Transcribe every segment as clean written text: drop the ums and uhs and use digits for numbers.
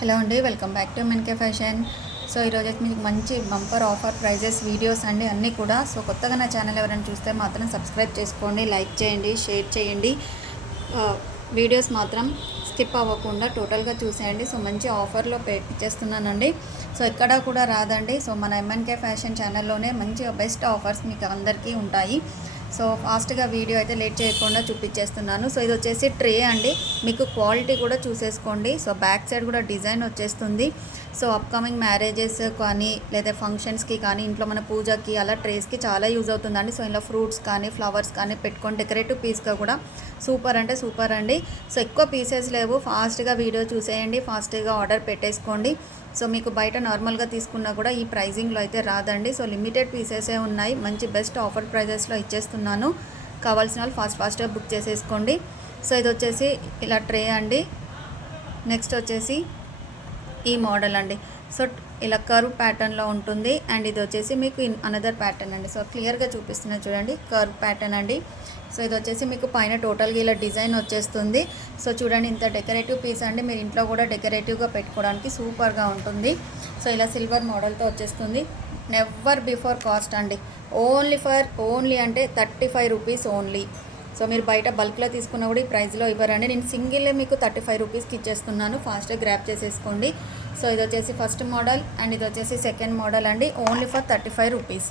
Hello అండి, welcome back to మెన్కే fashion. So ఈరోజు అయితే మీకు మంచి బంపర్ ఆఫర్ ప్రైజెస్ వీడియోస్ అండి అన్నీ కూడా. సో కొత్తగా నా ఛానల్ ఎవరైనా చూస్తే మాత్రం సబ్స్క్రైబ్ చేసుకోండి, లైక్ చేయండి, షేర్ చేయండి. వీడియోస్ మాత్రం స్కిప్ అవ్వకుండా టోటల్గా చూసేయండి. సో మంచి ఆఫర్లో ఇచ్చేస్తున్నానండి. సో ఎక్కడా కూడా రాదండి. సో మన ఎంఎన్కే ఫ్యాషన్ ఛానల్లోనే మంచి బెస్ట్ ఆఫర్స్ మీకు అందరికీ ఉంటాయి. సో ఫాస్ట్గా వీడియో అయితే లేట్ చేయకుండా చూపించేస్తున్నాను. సో ఇది వచ్చేసి ట్రే అండి, మీకు క్వాలిటీ కూడా చూసేసుకోండి. సో బ్యాక్ సైడ్ కూడా డిజైన్ వచ్చేస్తుంది. సో అప్కమింగ్ మ్యారేజెస్ కానీ లేదా ఫంక్షన్స్కి కానీ ఇంట్లో మన పూజకి అలా ట్రేస్కి చాలా యూజ్ అవుతుందండి. సో ఇలా ఫ్రూట్స్ కానీ ఫ్లవర్స్ కానీ పెట్టుకొని డెకరేటివ్ పీస్గా కూడా సూపర్ అంటే సూపర్ అండి. సో ఎక్కువ పీసెస్ లేవు, ఫాస్ట్గా వీడియో చూసేయండి, ఫాస్ట్గా ఆర్డర్ పెట్టేసుకోండి. సో మీకు బయట నార్మల్గా తీసుకున్నా కూడా ఈ ప్రైజింగ్లో అయితే రాదండి. సో లిమిటెడ్ పీసెసే ఉన్నాయి, మంచి బెస్ట్ ఆఫర్ ప్రైజెస్లో ఇచ్చేస్తున్నాను. కావాల్సిన వాళ్ళు ఫాస్ట్గా బుక్ చేసేసుకోండి. సో ఇది వచ్చేసి ఇలా ట్రే అండి. నెక్స్ట్ వచ్చేసి ఈ మోడల్ అండి. సో ఇలా కర్వ్ ప్యాటర్న్లో ఉంటుంది. అండ్ ఇది వచ్చేసి మీకు అనదర్ ప్యాటర్న్ అండి. సో క్లియర్గా చూపిస్తున్నా చూడండి, కర్వ్ ప్యాటర్న్ అండి. సో ఇది వచ్చేసి మీకు పైన టోటల్గా ఇలా డిజైన్ వచ్చేస్తుంది. సో చూడండి, ఇంత డెకరేటివ్ పీస్ అండి, మీరు ఇంట్లో కూడా డెకరేటివ్గా పెట్టుకోవడానికి సూపర్గా ఉంటుంది. సో ఇలా సిల్వర్ మోడల్తో వచ్చేస్తుంది. నెవర్ బిఫోర్ కాస్ట్ అండి, ఓన్లీ అంటే 35 రూపీస్ ఓన్లీ. సో మీరు బయట బల్క్లో తీసుకున్న కూడా ఈ ప్రైస్లో ఇవ్వరండి. నేను సింగిల్లే మీకు 35 రూపీస్కి ఇచ్చేస్తున్నాను, ఫాస్ట్గా గ్రాప్ చేసేసుకోండి. సో ఇది వచ్చేసి ఫస్ట్ మోడల్ అండ్ ఇది వచ్చేసి సెకండ్ మోడల్ అండి, only for 35 rupees.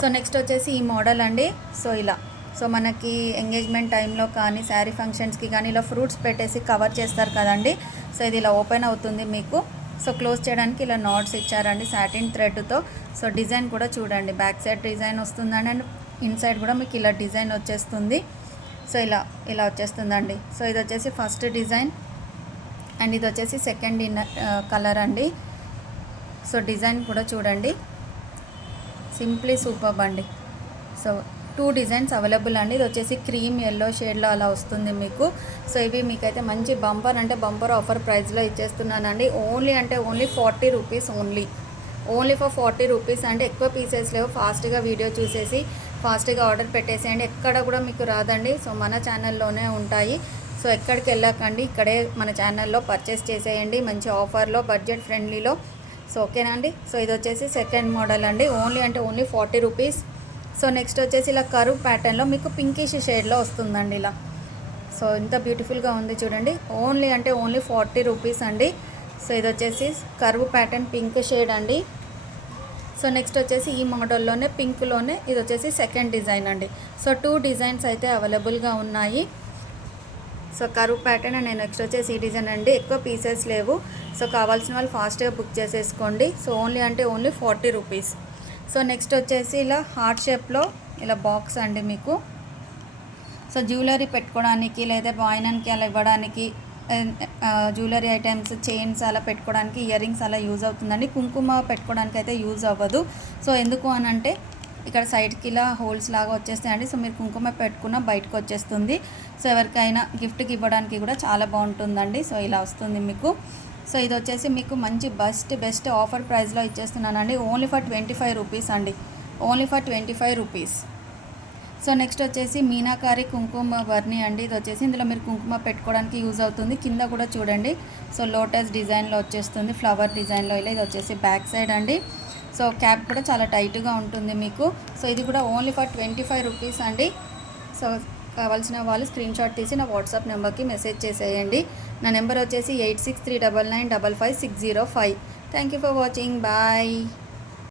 So next వచ్చేసి ఈ మోడల్ అండి. సో ఇలా సో మనకి ఎంగేజ్మెంట్ టైంలో కానీ శారీ ఫంక్షన్స్కి కానీ ఇలా ఫ్రూట్స్ పెట్టేసి కవర్ చేస్తారు కదండి. సో ఇది ఇలా ఓపెన్ అవుతుంది మీకు. సో క్లోజ్ చేయడానికి ఇలా నాట్స్ ఇచ్చారండి సాటిన్ థ్రెడ్తో. సో డిజైన్ కూడా చూడండి, బ్యాక్ సైడ్ డిజైన్ వస్తుందండి అండ్ ఇన్సైడ్ కూడా మీకు ఇలా డిజైన్ వచ్చేస్తుంది. సో ఇలా వచ్చేస్తుందండి. సో ఇది వచ్చేసి ఫస్ట్ డిజైన్ అండ్ ఇది వచ్చేసి సెకండ్ కలర్ అండి. సో డిజైన్ కూడా చూడండి, సింప్లీ సూపర్బ్ అండి. సో 2 డిజైన్స్ అవైలబుల్ అండి. ఇది వచ్చేసి క్రీమ్ ఎల్లో షేడ్లో అలా వస్తుంది మీకు. సో ఇవి మీకైతే మంచి బంపర్ అంటే బంపర్ ఆఫర్ ప్రైస్లో ఇచ్చేస్తున్నానండి. Only 40 rupees only for 40 rupees అంటే ఎక్కువ పీసెస్ లేవు. ఫాస్ట్గా వీడియో చూసేసి ఫాస్ట్గా ఆర్డర్ పెట్టేసేయండి. ఎక్కడ కూడా మీకు రాదండి. సో మన ఛానల్లోనే ఉంటాయి. సో ఎక్కడికి వెళ్ళకండి, ఇక్కడే మన ఛానల్లో పర్చేస్ చేసేయండి మంచి ఆఫర్లో, బడ్జెట్ ఫ్రెండ్లీలో. సో ఓకేనా అండి. సో ఇది వచ్చేసి సెకండ్ మోడల్ అండి, ఓన్లీ 40 రూపీస్. సో నెక్స్ట్ వచ్చేసి ఇలా కర్వ్ ప్యాటర్న్లో మీకు పింకిష్ షేడ్లో వస్తుందండి ఇలా. సో ఇంత బ్యూటిఫుల్గా ఉంది చూడండి, ఓన్లీ 40 రూపీస్ అండి. సో ఇది వచ్చేసి కర్వ్ ప్యాటర్న్ పింక్ షేడ్ అండి. సో నెక్స్ట్ వచ్చేసి ఈ మోడల్లోనే పింక్లోనే ఇది వచ్చేసి సెకండ్ డిజైన్ అండి. సో 2 డిజైన్స్ అయితే అవైలబుల్గా ఉన్నాయి. So curve pattern and next వచ్చేసి ఈ డిజైన్ అండి. ఎక్కువ పీసెస్ లేవు. సో కావాల్సిన వాళ్ళు ఫాస్ట్గా బుక్ చేసేసుకోండి. So only 40 rupees. So next వచ్చేసి ఇలా హార్ట్ షేప్లో ఇలా బాక్స్ అండి మీకు. సో జ్యువెలరీ పెట్టుకోవడానికి లేదా వాయినానికి అలా ఇవ్వడానికి, జ్యువెలరీ ఐటమ్స్ చైన్స్ అలా పెట్టుకోవడానికి, ఇయర్ రింగ్స్ అలా యూజ్ అవుతుందండి. కుంకుమ పెట్టుకోవడానికి అయితే యూజ్ అవ్వదు. సో ఎందుకు అని అంటే ఇక్కడ సైడ్కి ఇలా హోల్స్ లాగా వచ్చేస్తాయండి. సో మీరు కుంకుమ పెట్టుకున్న బయటకు వచ్చేస్తుంది. సో ఎవరికైనా గిఫ్ట్కి ఇవ్వడానికి కూడా చాలా బాగుంటుందండి. సో ఇలా వస్తుంది మీకు. సో ఇది వచ్చేసి మీకు మంచి బెస్ట్ ఆఫర్ ప్రైస్లో ఇచ్చేస్తున్నానండి. ఓన్లీ ఫర్ 25 రూపీస్ అండి, only for 25 rupees. So next వచ్చేసి మీనాకారి కుంకుమ వర్ణి అండి. ఇది వచ్చేసి ఇందులో మీరు కుంకుమ పెట్టుకోవడానికి యూజ్ అవుతుంది. కింద కూడా చూడండి, సో లోటస్ డిజైన్లో వచ్చేస్తుంది, ఫ్లవర్ డిజైన్లో ఇలా. ఇది వచ్చేసి బ్యాక్ సైడ్ అండి. సో క్యాప్ కూడా చాలా టైట్గా ఉంటుంది మీకు. సో ఇది కూడా ఓన్లీ ఫర్ 25 రూపీస్ అండి. సో కావాల్సిన వాళ్ళు స్క్రీన్ షాట్ తీసి నా వాట్సాప్ నెంబర్కి మెసేజ్ చేసేయండి. నా నెంబర్ వచ్చేసి 8639955605. Thank you for watching. Bye.